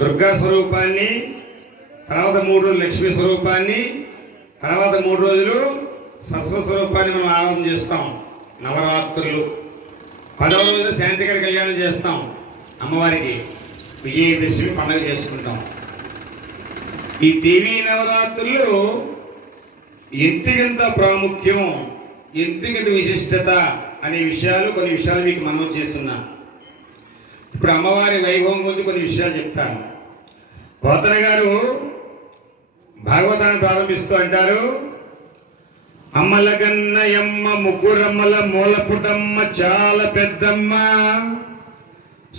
దుర్గా స్వరూపాన్ని, తర్వాత 3 రోజులు లక్ష్మీ స్వరూపాన్ని, తర్వాత 3 రోజులు సరస్వతి స్వరూపాన్ని మనం ఆరాధన చేస్తాం. నవరాత్రులు 10వ రోజు శాంతికర కళ్యాణం చేస్తాం. అమ్మవారికి విజయదశమి పండుగ చేసుకుంటాం. ఈ దేవీ నవరాత్రులు ఎంతకంత ప్రాముఖ్యం, ఎంతకంత విశిష్టత అనే కొన్ని విషయాలు మీకు మనం చేస్తున్నా. ఇప్పుడు అమ్మవారి వైభవం గురించి కొన్ని విషయాలు చెప్తాను. పోతన గారు భాగవతాన్ని ప్రారంభిస్తూ అంటారు, అమ్మలగన్నయమ్మ ముగ్గురమ్మల మూలపుటమ్మ చాలా పెద్దమ్మ,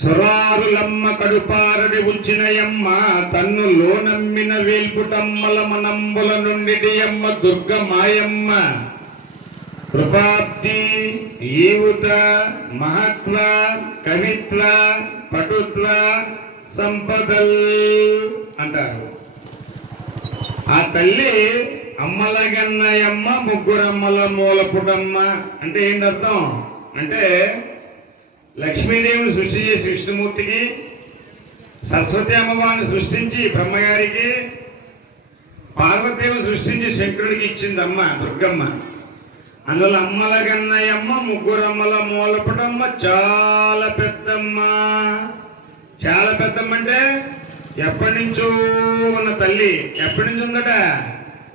సురారులమ్మ కడుపారడి ఉచ్చినయమ్మ, తన్ను లోనమ్మిన వేల్పుటమ్మల మనంబుల నుండి అమ్మ దుర్గ మాయమ్మ, కృపాబ్ది ఈవుత మహత్వ కవిత్వ పటుత్వ సంపదల్ అంటారు. ఆ తల్లి అమ్మలగన్నయమ్మ ముగ్గురమ్మల మూలపుటమ్మ అంటే ఏంటి అర్థం? అంటే లక్ష్మీదేవిని సృష్టి చేసి విష్ణుమూర్తికి, సరస్వతి అమ్మవారిని సృష్టించి బ్రహ్మగారికి, పార్వతీదేవిని సృష్టించి శంకరుడికి ఇచ్చిందమ్మ దుర్గమ్మ. అందువల్ల అమ్మలగన్నయమ్మ ముగ్గురమ్మల మూలపుటమ్మ చాలా పెద్దమ్మ. చాలా పెద్దమ్మ అంటే ఎప్పటి నుంచో ఉన్న తల్లి. ఎప్పటి నుంచి ఉందట?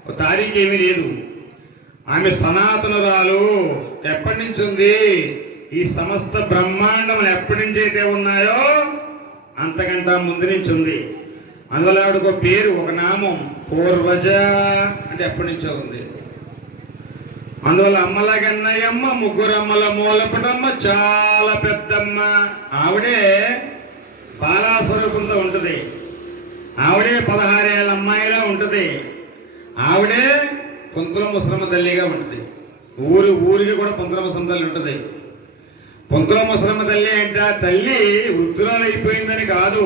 ఒక తారీఖు ఏమీ లేదు. ఆమె సనాతనురాలు. ఎప్పటి నుంచి ఉంది? ఈ సమస్త బ్రహ్మాండం ఎప్పటి నుంచి అయితే ఉన్నాయో అంతకంటే ముందు నుంచి ఉంది. అందువల్ల ఆవిడకు ఒక పేరు, ఒక నామం పూర్వజ అంటే ఎప్పటి నుంచో ఉంది. అందువల్ల అమ్మలగన్నయమ్మ ముగ్గురమ్మల మూలపుటమ్మ చాలా పెద్దమ్మ. ఆవిడే బాలాస్వరూపంతో ఉంటుంది. ఆవిడే 16 ఏళ్ళ అమ్మాయిలా ఉంటుంది. ఆవిడే పొంతుల ముసలమ్మ తల్లిగా ఉంటుంది. ఊరికి కూడా పొంతుల ముసలమ్మ తల్లి ఉంటుంది. పొంతుల ముసలమ్మ తల్లి అంటే ఆ తల్లి వృద్ధురాలు అయిపోయిందని కాదు,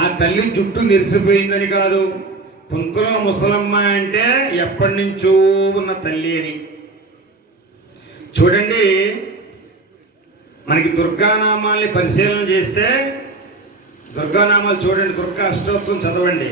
ఆ తల్లి జుట్టు మెరిసిపోయిందని కాదు. పొంతుల ముసలమ్మ అంటే ఎప్పటి నుంచో ఉన్న తల్లి అని. చూడండి, మనకి దుర్గానామాల్ని పరిశీలన చేస్తే దుర్గానామాలు చూడండి. దుర్గా అష్టోత్తరం చదవండి.